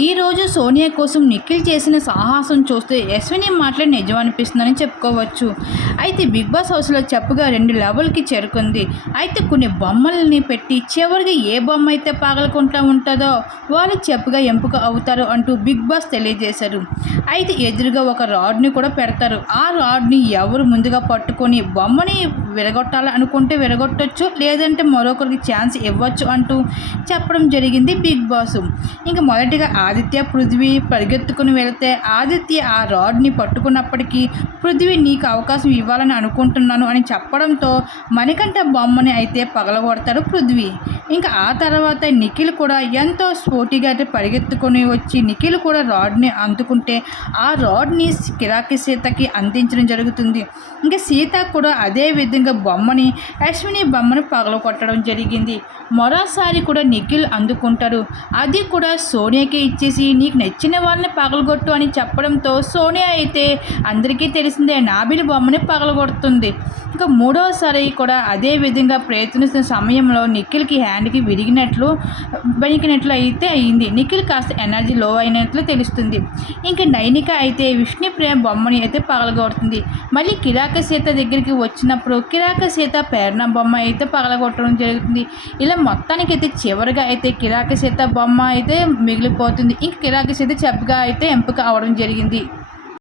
ఈ రోజు సోనియా కోసం నిఖిల్ చేసిన సాహసం చూస్తే యశ్విని మాటలు నిజం అనిపిస్తుందని చెప్పుకోవచ్చు. అయితే బిగ్ బాస్ హౌస్లో చెప్పగా రెండు లెవెల్కి చేరుకుంది. అయితే కొన్ని బొమ్మల్ని పెట్టి చివరికి ఏ బొమ్మ అయితే పాగలకుంటా ఉంటుందో వాళ్ళు చెప్పగా ఎంపిక అవుతారు అంటూ బిగ్ బాస్ తెలియజేశారు. అయితే ఎదురుగా ఒక రాడ్ని కూడా పెడతారు. ఆ రాడ్ని ఎవరు ముందుగా పట్టుకొని బొమ్మని విరగొట్టాలి అనుకుంటే లేదంటే మరొకరికి ఛాన్స్ ఇవ్వచ్చు అంటూ చెప్పడం జరిగింది బిగ్ బాస్. ఇంకా మొదటిగా ఆదిత్య పృథ్వీ పరిగెత్తుకుని వెళితే ఆదిత్య ఆ రాడ్ని పట్టుకున్నప్పటికీ పృథ్వీ నీకు అవకాశం ఇవ్వాలని అనుకుంటున్నాను అని చెప్పడంతో మణికంఠ బొమ్మని అయితే పగలగొడతాడు పృథ్వీ. ఇంకా ఆ తర్వాత నిఖిల్ కూడా ఎంతో స్పోర్టీగా అయితే పరిగెత్తుకొని వచ్చి నిఖిల్ కూడా రాడ్ని అందుకుంటే ఆ రాడ్ని కిరాకి సీతకి అందించడం జరుగుతుంది. ఇంకా సీత కూడా అదే విధంగా బొమ్మని అశ్విని బొమ్మని పగలగొట్టడం జరిగింది. మరోసారి కూడా నిఖిల్ అందుకుంటారు. అది కూడా సోనియాకి ఇచ్చేసి నీకు నచ్చిన వాళ్ళని పగలగొట్టు అని చెప్పడంతో సోనియా అయితే అందరికీ తెలిసిందే నాబిలి బొమ్మని పగలగొడుతుంది. ఇంకా మూడోసారి కూడా అదే విధంగా ప్రయత్నిస్తున్న సమయంలో నిఖిల్కి బ్యాండ్కి విరిగినట్లు బనికినట్లు అయితే అయింది. నిఖిల్ కాస్త ఎనర్జీ లో అయినట్లు తెలుస్తుంది. ఇంకా నైనిక అయితే విష్ణుప్రియ బొమ్మని అయితే పగలగొడుతుంది. మళ్ళీ కిరాక సీత దగ్గరికి వచ్చినప్పుడు కిరాక సీత ప్రేరణ బొమ్మ అయితే పగలగొట్టడం జరుగుతుంది. ఇలా మొత్తానికి అయితే చివరిగా అయితే కిరాక సీత బొమ్మ అయితే మిగిలిపోతుంది. ఇంక కిరాక సీత చెప్పగా అయితే ఎంపిక అవడం జరిగింది.